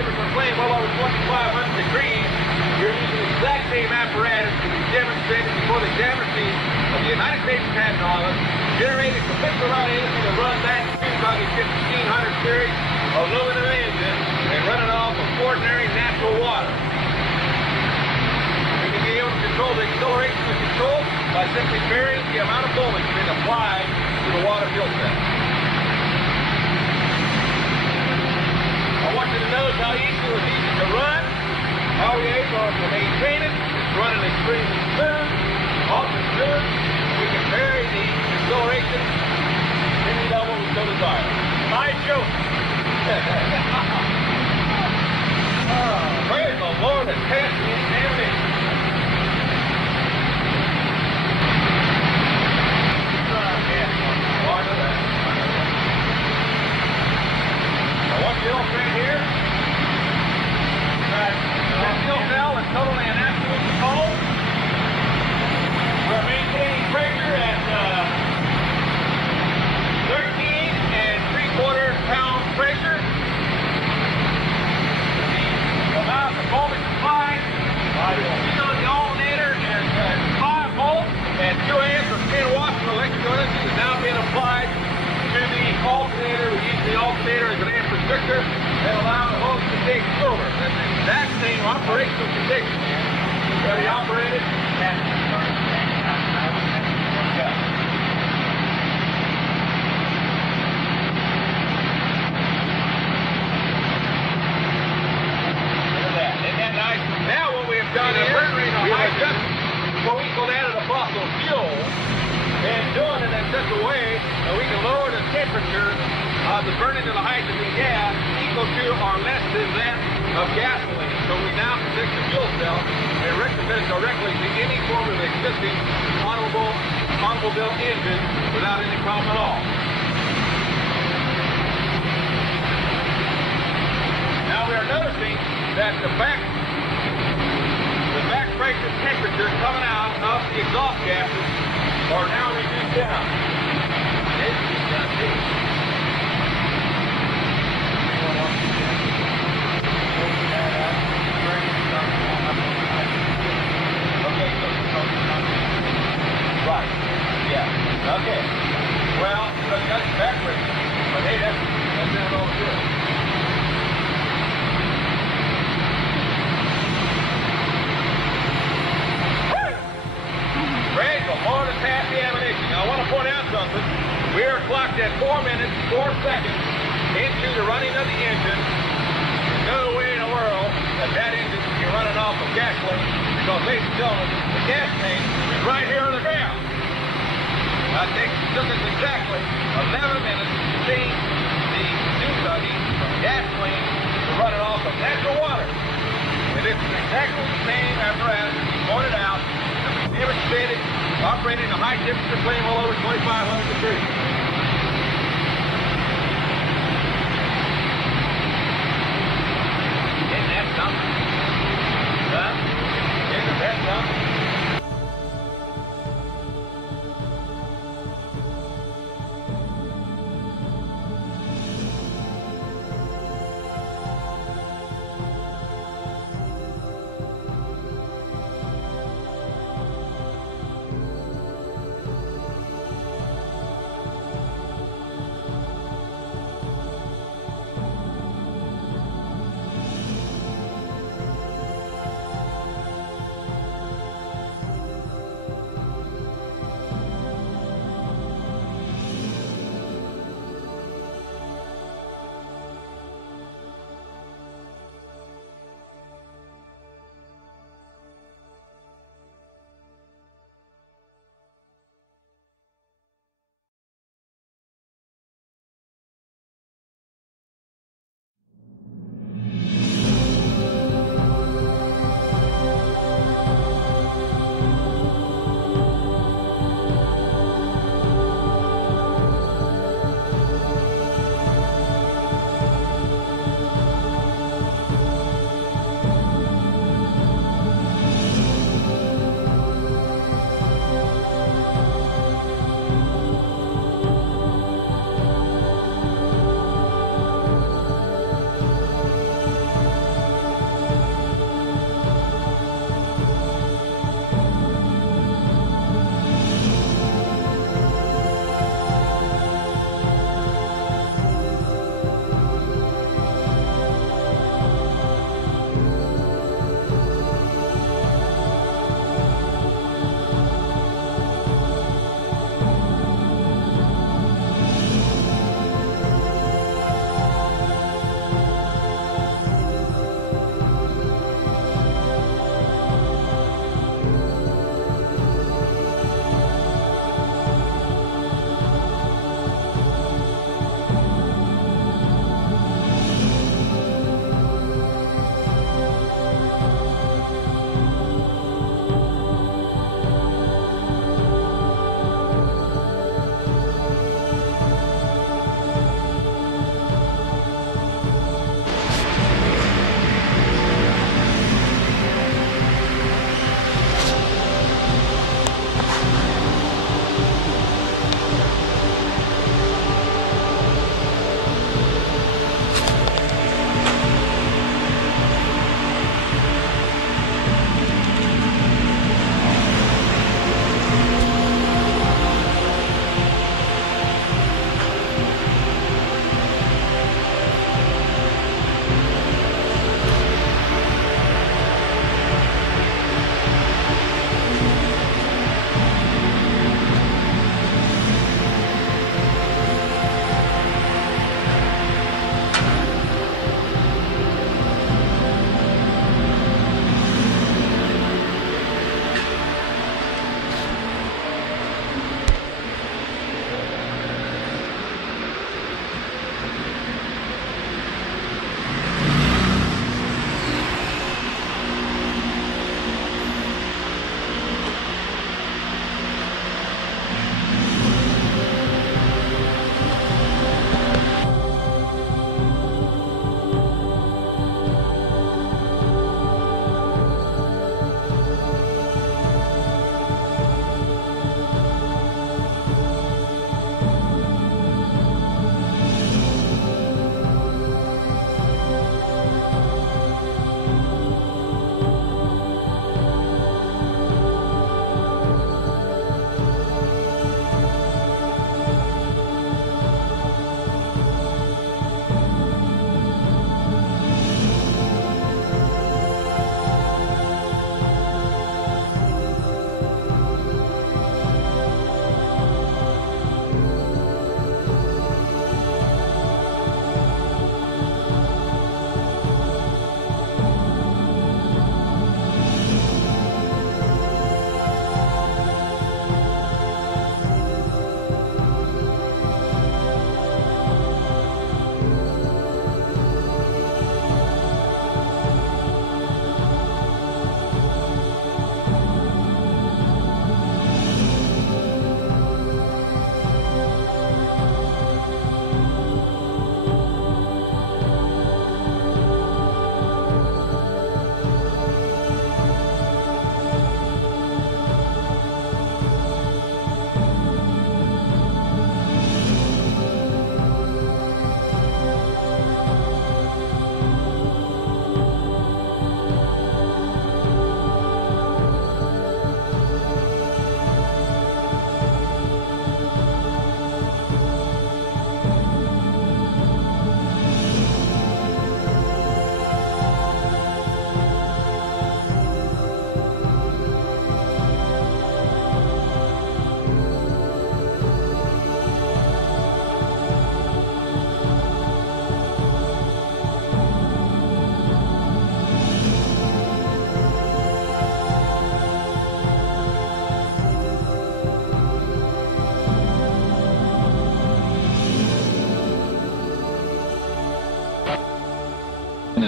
temperature flame well over 2,500 degrees, you're using the exact same apparatus that we demonstrated before the camera scene of the United States Patent Office, generated sufficient amount of energy to run that 1500 series aluminum engine and run it off of ordinary natural water. We can be able to control the acceleration of control by simply varying the amount of voltage being applied to the water fuel cell. I want you to notice how easy it was easy to run, how we were able to maintain it. It's running extremely smooth, ultra smooth. We can vary the acceleration any level we so desire. My joke. Praise the Lord and pass the examination. What you illustrate here, that fuel cell is totally an absolute control. We're maintaining pressure at 13 3/4 pound pressure. The amount of voltage applied, the alternator is 5 volts and 2 amps or 10 watts of electrical energy is now being applied to the alternator. We use the alternator as an amp restrictor and allow the hose to take over. That's the exact same operational condition that he operated. Now what we have done is we have just what we call added a fossil fuel and doing it in such a way that we can lower the temperature of the burning of the hydrogen gas equal to or less than that of gasoline. So we now protect the fuel cell and recommend it directly to any form of existing automobile engine without any problem at all. Now we are noticing that the back pressure temperature coming out of the exhaust gases are now reduced down. Right. Yeah. Okay. Well, that's back pressure. But hey, that's it all good. Praise the Lord and pass the ammunition. Now, I want to point out something. We are clocked at 4 minutes, 4 seconds into the running of the engine. There's no way in the world that engine can be running off of gasoline because, ladies and gentlemen, the gas tank is right here on the ground. Now, it took us exactly 11 minutes to change the new buggy from gasoline to run it off of natural water. And this is exactly the same apparatus that we pointed out. Demonstrated operating a high temperature flame well over 2,500 degrees. Isn't that something? Huh? Isn't that something?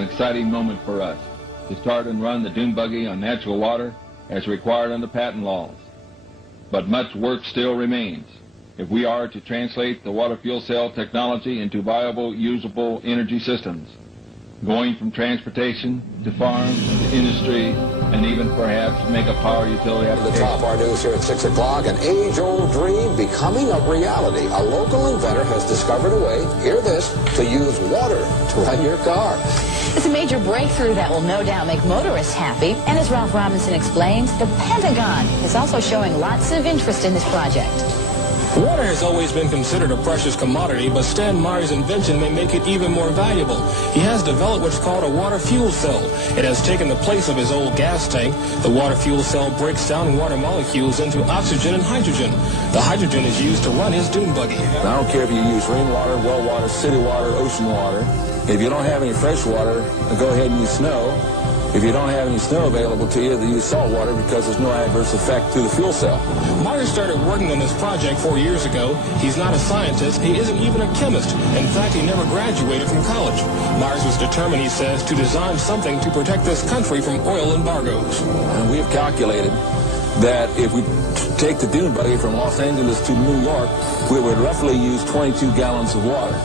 an exciting moment for us to start and run the dune buggy on natural water as required under patent laws. But much work still remains if we are to translate the water fuel cell technology into viable, usable energy systems, going from transportation to farms to industry and even perhaps make a power utility application. The top our news here at 6 o'clock, an age-old dream becoming a reality. A local inventor has discovered a way, hear this, to use water to run your car. It's a major breakthrough that will no doubt make motorists happy. And as Ralph Robinson explains, the Pentagon is also showing lots of interest in this project. Water has always been considered a precious commodity, but Stan Meyer's invention may make it even more valuable. He has developed what's called a water fuel cell. It has taken the place of his old gas tank. The water fuel cell breaks down water molecules into oxygen and hydrogen. The hydrogen is used to run his dune buggy. I don't care if you use rainwater, well water, city water, ocean water. If you don't have any fresh water, go ahead and use snow. If you don't have any snow available to you, then use salt water because there's no adverse effect to the fuel cell. Meyer started working on this project 4 years ago. He's not a scientist. He isn't even a chemist. In fact, he never graduated from college. Myers was determined, he says, to design something to protect this country from oil embargoes. And we have calculated that if we take the dune buggy from Los Angeles to New York, we would roughly use 22 gallons of water.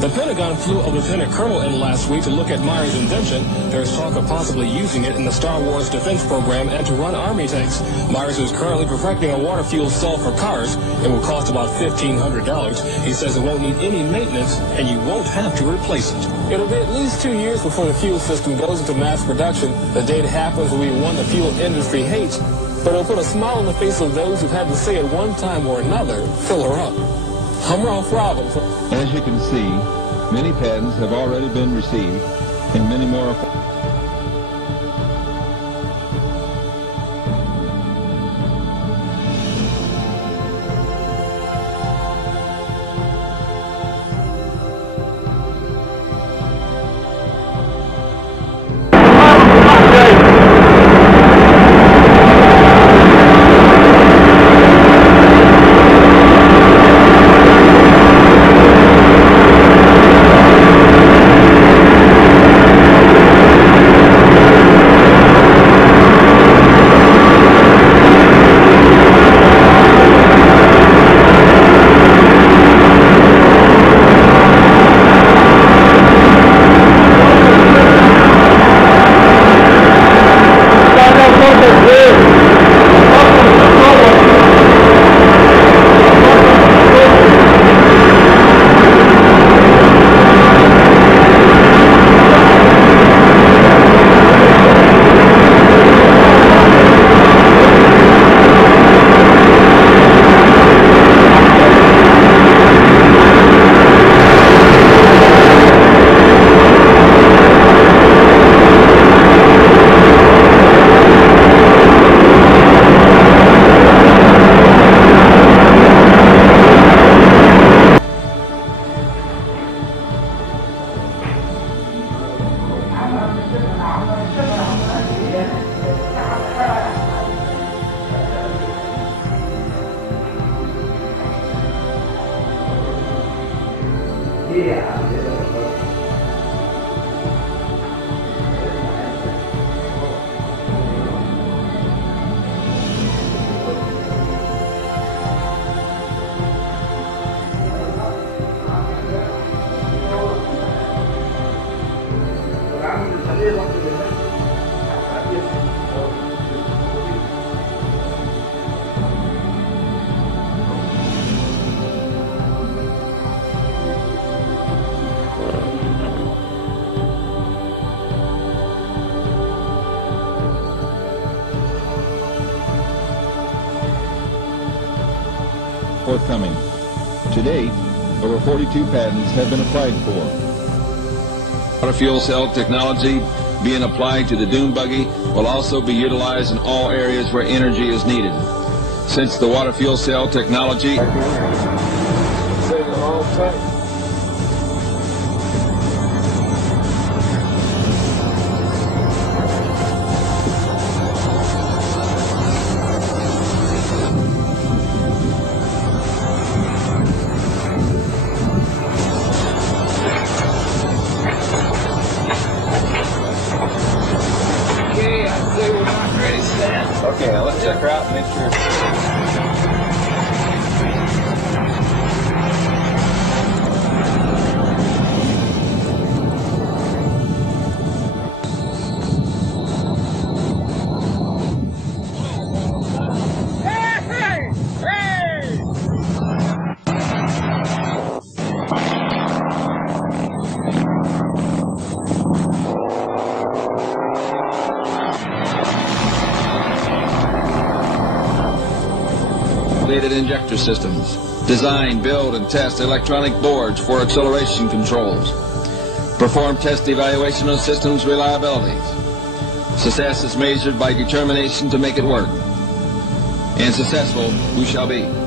The Pentagon flew a lieutenant colonel in last week to look at Meyer's invention. There's talk of possibly using it in the Star Wars defense program and to run army tanks. Myers is currently perfecting a water fuel cell for cars. It will cost about $1,500. He says it won't need any maintenance and you won't have to replace it. It'll be at least 2 years before the fuel system goes into mass production. The day it happens will be one the fuel industry hates, but it'll put a smile on the face of those who've had to say at one time or another, fill her up. I'm Ralph Robinson. As you can see, many patents have already been received and many more are forthcoming. To date, over 42 patents have been applied for. Water fuel cell technology being applied to the dune buggy will also be utilized in all areas where energy is needed. Since the water fuel cell technology integrated injector systems. Design, build, and test electronic boards for acceleration controls. Perform test evaluation of systems reliability. Success is measured by determination to make it work. And successful we shall be.